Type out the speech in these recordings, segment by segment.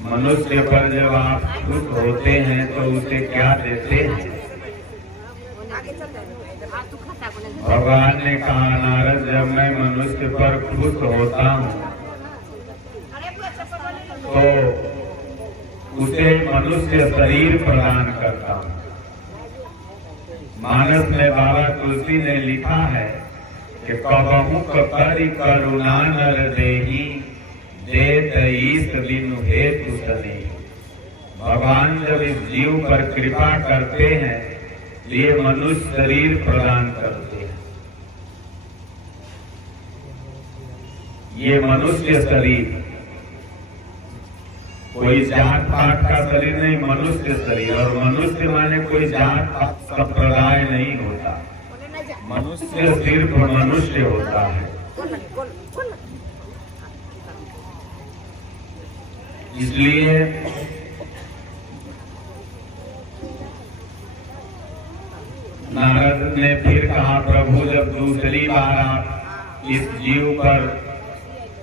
मनुष्य पर जब आप खुश होते हैं तो उसे क्या देते हैं? भगवान ने कहा, नारद, जब मैं मनुष्य पर खुश होता हूँ तो उसे मनुष्य शरीर प्रदान करता हूँ। मानस में बाबा तुलसी ने लिखा है कि कबहु कपरि करुणा नर देहि देत ईश बिनु हेतु सने। भगवान जब इस जीव पर कृपा करते हैं ये मनुष्य शरीर प्रदान करते हैं। ये मनुष्य शरीर कोई जात पात का शरीर नहीं, मनुष्य शरीर। और मनुष्य माने कोई जात पात संप्रदाय नहीं होता, मनुष्य सिर्फ मनुष्य होता है। इसलिए नारद ने फिर कहा, प्रभु जब दूसरी बार आप इस जीव पर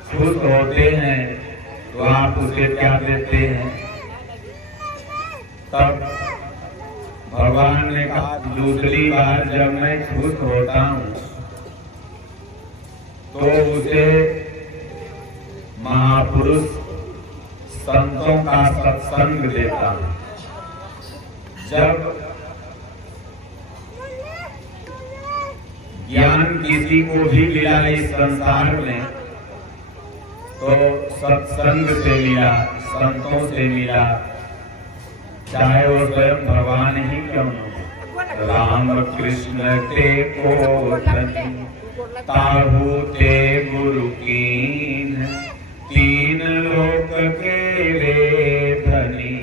खुश होते हैं तो आप उसे क्या देते हैं? तब भगवान ने कहा, दूसरी बार जब मैं खुश होता हूँ तो उसे महापुरुष संतों का सत्संग देता हूँ। जब ज्ञान किसी को भी मिला इस संसार में तो सत्संग से मिला, संतों से मिला, चाहे वो स्वयं भगवान ही क्यों न हो। राम कृष्ण ते को ताहू ते गुरु कीन, तीन लोक के रे धनी,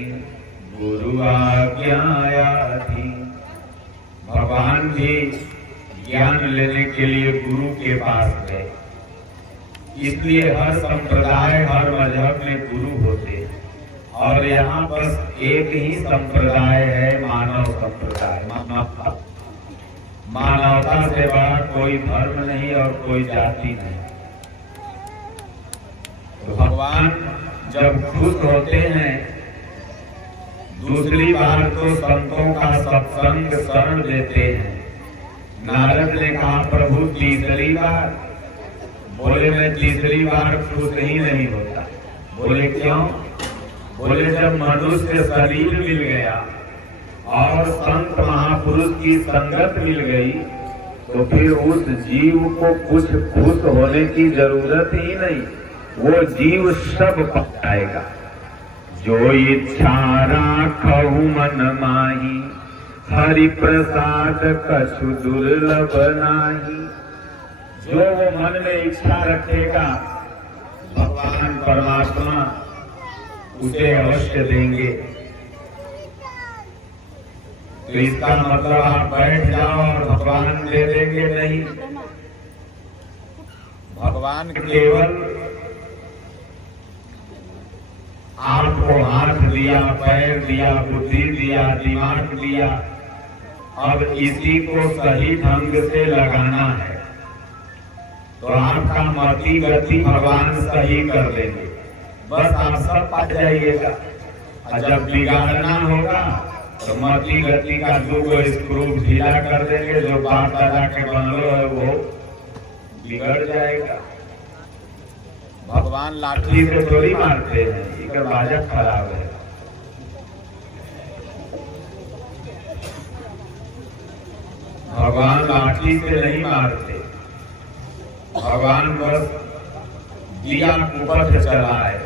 गुरु आज्ञाया थी। भगवान भी ज्ञान लेने के लिए गुरु के पास गए। इसलिए हर संप्रदाय, हर मजहब में गुरु होते हैं। और यहाँ बस एक ही संप्रदाय है, मानव संप्रदाय। मानवता से बड़ा कोई धर्म नहीं और कोई जाति नहीं। तो भगवान जब खुश होते हैं दूसरी बार तो संतों का सत्संग शरण देते हैं। नारद ने कहा, प्रभु तीसरी बार? बोले, मैं तीसरी बार खुश ही नहीं होता। बोले, क्यों? बोले, जब मनुष्य शरीर मिल गया और संत महापुरुष की संगत मिल गई तो फिर उस जीव को कुछ खुश होने की जरूरत ही नहीं, वो जीव सब पा जाएगा। जो इच्छा राखहु मन माही, हरि प्रसाद कछु दुर्लभ नाही। जो वो मन में इच्छा रखेगा भगवान परमात्मा उसे अवश्य देंगे। तो इसका मतलब आप बैठ जाओ और भगवान दे देंगे नहीं। भगवान केवल आपको हाथ दिया, पैर दिया, बुद्धि दिया, दिमाग दिया, अब इसी को सही ढंग से लगाना है तो आपका मति गति भगवान सही कर देंगे। बस आप सब पा जाइएगा। और जब बिगाड़ना होगा तो मति गति का दो स्क्रू ढीला कर देंगे, जो बाप दादा के बनलो है वो बिगड़ जाएगा। भगवान लाठी से थोड़ी मारते हैं, इसका बाजट खराब है। भगवान लाठी से नहीं मारते, भगवान बस दिया कुपथ चला है।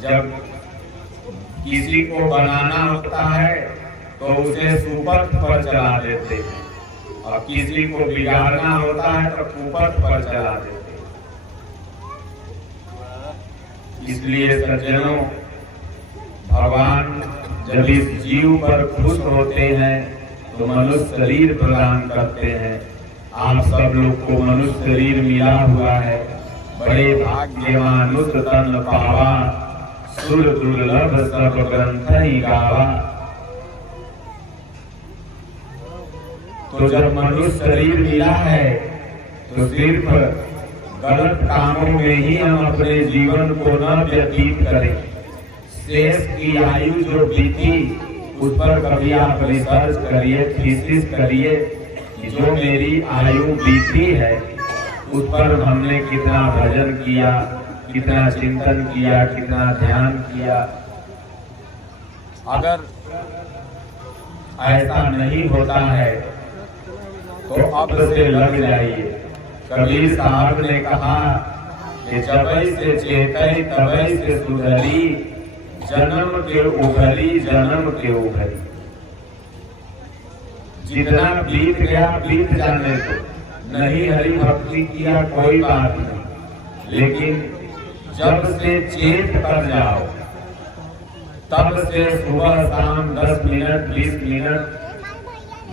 जब किसी को बनाना होता है तो उसे सुपथ पर चला देते हैं और किसी को बिगाड़ना होता है तो कुपथ पर चला देते हैं। इसलिए सज्जनों, भगवान जब इस जीव पर खुश होते हैं तो मनुष्य शरीर प्रदान करते हैं। आप सब लोग को मनुष्य शरीर मिला हुआ है, बड़े भाग्यवानुत तन पावा, सुर दुर्लभ सब ग्रंथ ही गावा। तो जब मनुष्य शरीर मिला है तो सिर्फ गलत कामों में ही हम अपने जीवन को न व्यतीत करें, शेष की आयु जो बीती उस पर कभी आप रिसर्च करिए, थीसिस करिए कि जो मेरी आयु बीती है उस पर हमने कितना भजन किया, कितना चिंतन किया, कितना ध्यान किया। अगर ऐसा नहीं होता है तो अब से लग जाइए। कबीर साहब ने कहा कि जबई से चेतई तबई से सुधरी, जन्म के उभरी जन्म के उभरी। जितना बीत गया बीत जाने को, नहीं हरि भक्ति किया कोई बात नहीं, लेकिन जब से चेत कर जाओ तब से सुबह शाम 10 मिनट 20 मिनट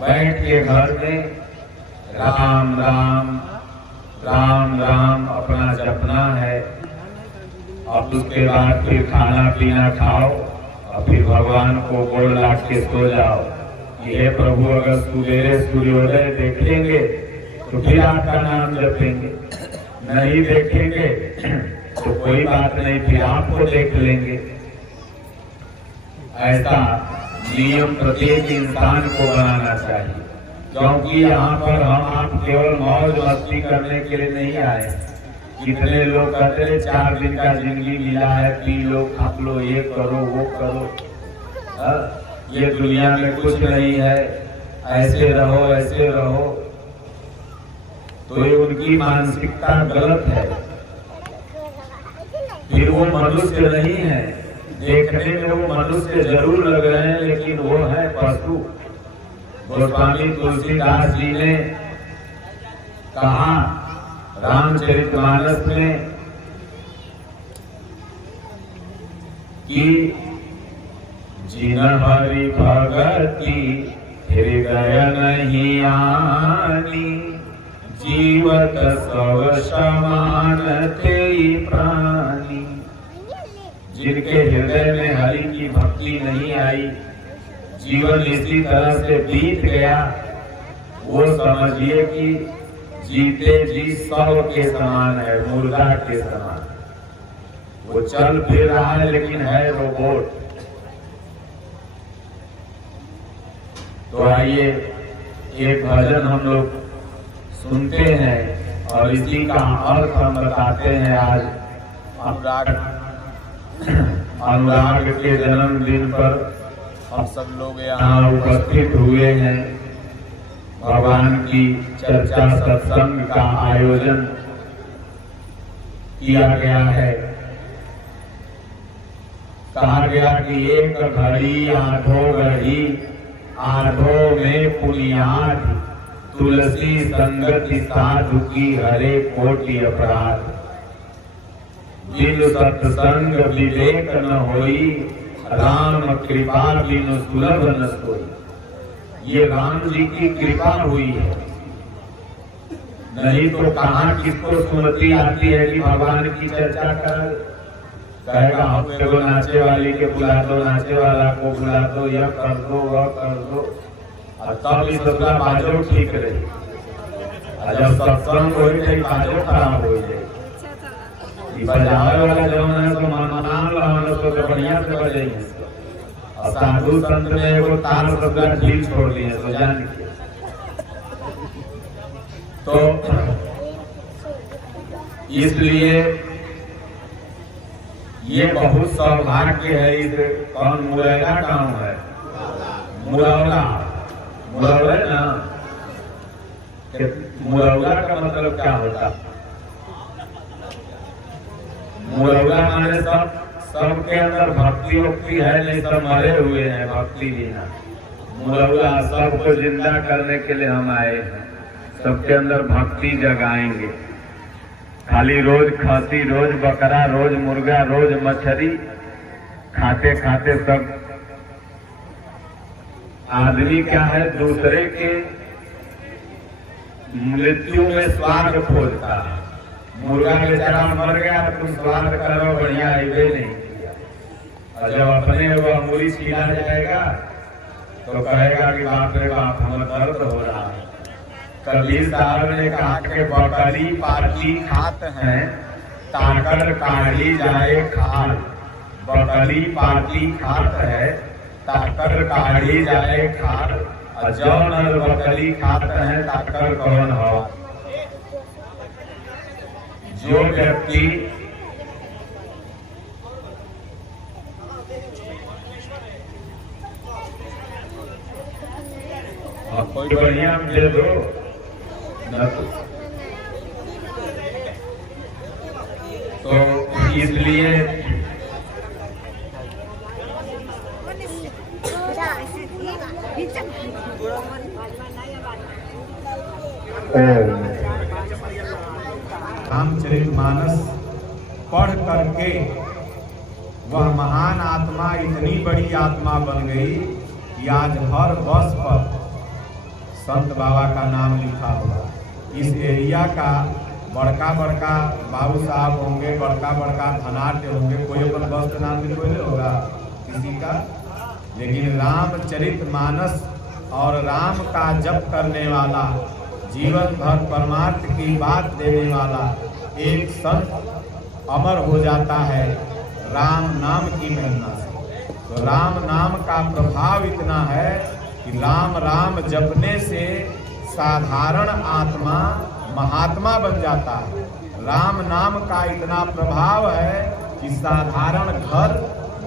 बैठ के घर में राम राम राम राम अपना जपना है। अब उसके बाद फिर खाना पीना खाओ और फिर भगवान को गोड़ लाग के सो जाओ। ये प्रभु अगर सुबेरे सूर्योदय देखेंगे तो फिर आपका नाम जपेंगे, नहीं देखेंगे तो कोई बात नहीं, फिर आपको देख लेंगे। ऐसा नियम प्रत्येक इंसान को बनाना चाहिए, क्योंकि यहाँ पर हम आप केवल मौज मस्ती करने के लिए नहीं आए। कितने लोग कहते हैं 4 दिन का जिंदगी मिला है, पी लो खा लो, ये करो वो करो, ये दुनिया में कुछ नहीं है, ऐसे रहो ऐसे रहो। तो ये उनकी मानसिकता गलत है। फिर वो मनुष्य नहीं है, देखने में वो मनुष्य जरूर लग रहे हैं लेकिन वो है पशु। गोस्वामी तुलसीदास जी ने कहा रामचरितमानस में कि जिन हरि भगति हृदय नहीं आनी, जीवत सब समान तेई प्राणी। जिनके हृदय में हरि की भक्ति नहीं आई, जीवन इसी तरह से बीत गया, वो समझिए कि जीते जी शव के समान है, मुर्दा के समान। वो चल फिर रहा है लेकिन है रोबोट। तो आइए एक भजन हम लोग सुनते हैं और इसी का अर्थ हम बताते हैं। आज अनुराग के जन्मदिन पर हम सब लोग यहाँ उपस्थित हुए हैं। भगवान की चर्चा सत्संग का आयोजन किया गया है। कहा गया कि एक घड़ी आधो घड़ी, आधो में पुनियाद, तुलसी संगति साधु की हरे कोटि अपराध। जिन सत्संग विवेक न होई, राम कृपा बिनु सुलभ न सोई। ये राम जी की कृपा हुई है, नहीं तो कहाँ किसको सुमति आती है कि भगवान की चर्चा कर। कहेगा हफ्ते को नाचे वाली के बुला दो, नाचे वाला को बुला दो, यह कर दो वह कर दो, और तब इस सबका बाजो ठीक रहे। और जब सत्संग हो जाए बाजो खराब हो जाए। बजावे वाला जौन है तो मान लो तो बढ़िया से बजाइए। और साधु संत में एगो ताल सबका ढील छोड़ दिए तो जान के। तो इसलिए ये बहुत सौभाग्य है। इस कौन मुरैना गाँव है, मुरौला, मुरौला ना, मुरौला का मतलब क्या होता? मुरौला माने सबके अंदर भक्ति वक्ति है नहीं, सब मरे हुए हैं भक्ति बिना। मुरौला सबको जिंदा करने के लिए हम आए हैं, सबके अंदर भक्ति जगाएंगे। खाली रोज खसी, रोज बकरा, रोज मुर्गा, रोज मछली खाते खाते सब आदमी क्या है दूसरे के मृत्यु में स्वाद खोजता है। मुर्गा बेचारा मर गया तुम स्वाद करो, बढ़िया है नहीं। और जब अपने वो अंगुली छीना जाएगा तो कहेगा कि बाप रे बाप हमें दर्द हो रहा है। कबीर साहब ने कहा कि बकरी पाची खात हैं, ताकर काढ़ी जाए खाल। बकली पाटी खात है, ताकर काढ़ी जाए खार, और जौन और बकली खात है ताकर कौन हवा। जो व्यक्ति कोई बढ़िया दे दो न, तो इसलिए रामचरितमानस पढ़ करके वह महान आत्मा इतनी बड़ी आत्मा बन गई कि आज हर बस पर संत बाबा का नाम लिखा होगा। इस एरिया का बड़का बड़का बाबू साहब होंगे, बड़का बड़का धनाढ़ होंगे, कोई अपन बस का नाम लिखोले होगा किसी का, लेकिन रामचरितमानस और राम का जप करने वाला, जीवन भर परमार्थ की बात देने वाला एक संत अमर हो जाता है राम नाम की महिमा से। तो राम नाम का प्रभाव इतना है कि राम राम जपने से साधारण आत्मा महात्मा बन जाता है। राम नाम का इतना प्रभाव है कि साधारण घर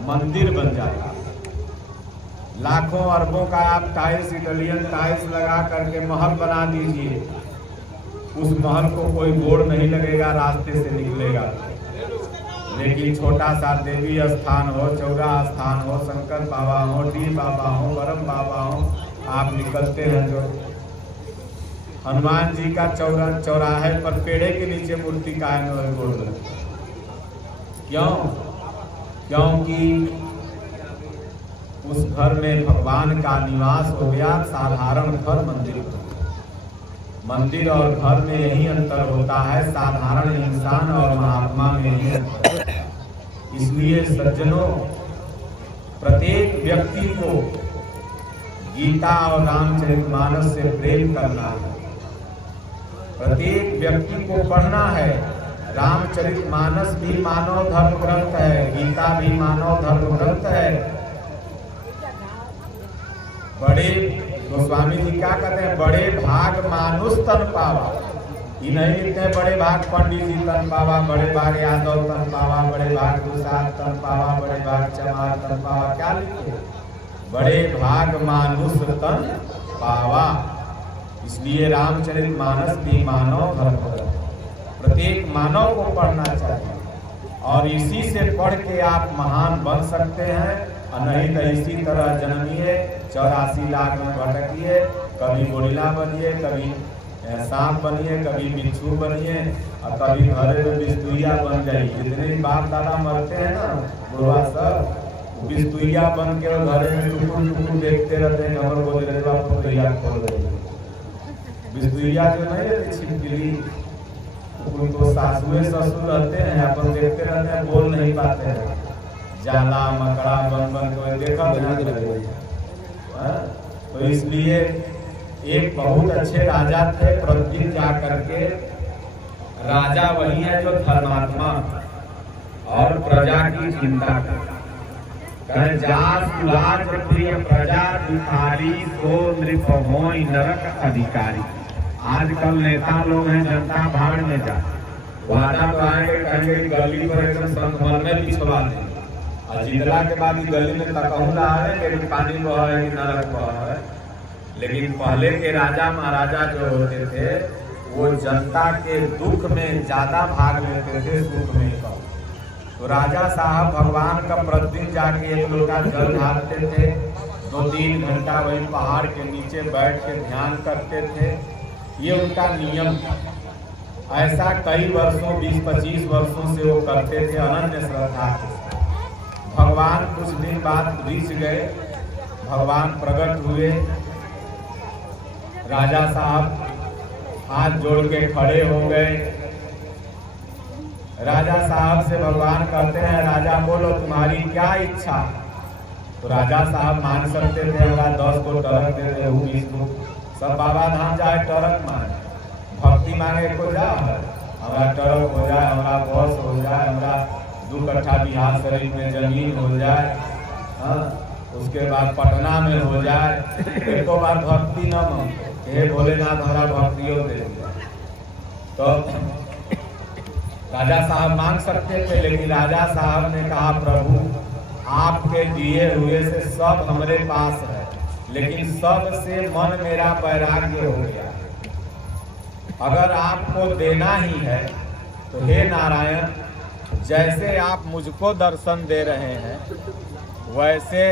मंदिर बन जाता है। लाखों अरबों का आप टाइल्स, इटालियन टाइल्स लगा करके महल बना दीजिए, उस महल को कोई बोर्ड नहीं लगेगा, रास्ते से निकलेगा। लेकिन छोटा सा देवी स्थान हो, चौरा स्थान हो, शंकर बाबा हो, डी बाबा हो, बरम बाबा हो, आप निकलते हैं जो हनुमान जी का चौराहे पर पेड़े के नीचे मूर्ति कायम है। क्यों? क्योंकि उस घर में भगवान का निवास हो गया। साधारण घर मंदिर और घर में यही अंतर होता है, साधारण इंसान और महात्मा में यही अंतर। इसलिए सज्जनों, प्रत्येक व्यक्ति को गीता और रामचरितमानस से प्रेम करना है, प्रत्येक व्यक्ति को पढ़ना है। रामचरितमानस भी मानव धर्म ग्रंथ है, गीता भी मानव धर्म ग्रंथ है। बड़े गोस्वामी जी क्या कहते हैं, बड़े भाग मानुष तन पावा। ये नहीं लिखते बड़े भाग पंडित जी तन पावा, बड़े भाग यादव तन पावा, बड़े भाग प्रसाद तन पावा, बड़े भाग चमार तन पावा। क्या लिखते? बड़े भाग मानुष तन पावा। इसलिए रामचरितमानस भी मानव धर्म है, प्रत्येक मानव को पढ़ना चाहिए और इसी से पढ़ के आप महान बन सकते हैं। और नहीं तो इसी तरह जन्मिए, 84 लाख में भटकिए, कभी गोरिल्ला बनिए, कभी सांप बनिए, कभी बिच्छू बनिए और कभी घरे में बिस्तुइया बन जाइए। जितने बाप दादा मरते हैं ना बुढ़वा सब, बिस्तुइया बन के घरे में टुकुर टुकुर देखते रहते हैं, खबर बोल रहे बिस्तुइया खोल रहे। बिस्तुइया जो नहीं रहती छिपकली, उनको सासुए ससुर रहते हैं, अपन देखते रहते हैं, बोल नहीं पाते हैं। जाला मकड़ा बन बन के देखा तो इसलिए एक बहुत अच्छे राजा थे, प्रतिदिन जा करके राजा वही है जो धर्मात्मा और प्रजा की चिंता करे। जास प्रिय प्रजा दुखारी, सो नृप होई नरक अधिकारी। आजकल नेता लोग हैं, जनता भाड़ में जा वादा तो आएंगे, कहेंगे गली पर एकदम संगमर में पिछवा देंगे और जितला के बाद गली में तकहुला है कि पानी बहा है कि नरक बहा है। लेकिन पहले के राजा महाराजा जो होते थे वो जनता के दुख में ज्यादा भाग लेते थे, सुख में कम। तो राजा साहब भगवान का प्रतिदिन जाके एक लोटा जल ढालते थे, 2-3 घंटा वही पहाड़ के नीचे बैठ के ध्यान करते थे। ये उनका नियम था। ऐसा कई वर्षों 20-25 वर्षों से वो करते थे अनन्य श्रद्धा के। भगवान कुछ दिन बाद रीछ गए, भगवान प्रकट हुए। राजा साहब हाथ जोड़ के खड़े हो गए। राजा साहब से भगवान कहते हैं, राजा बोलो तुम्हारी क्या इच्छा। तो राजा साहब मान सकते थे, हमारा 10 को टरक दे दे, 20 को सब बाबा धाम जाए टरक मांगे, भक्ति मांगे को जा, हमारा टरक हो जाए, हमारा बस हो जाए, हमारा 2 कट्ठा बिहार शरीफ में जमीन हो जाए, हाँ, उसके बाद पटना में हो जाए, एक बार भक्ति न मांगो, हे भोलेनाथ हमारा भक्तियों दे दिया। तो राजा साहब मांग सकते थे, लेकिन राजा साहब ने कहा प्रभु आपके दिए हुए से सब हमारे पास है, लेकिन सब से मन मेरा वैराग्य हो गया। अगर आपको देना ही है तो हे नारायण, जैसे आप मुझको दर्शन दे रहे हैं वैसे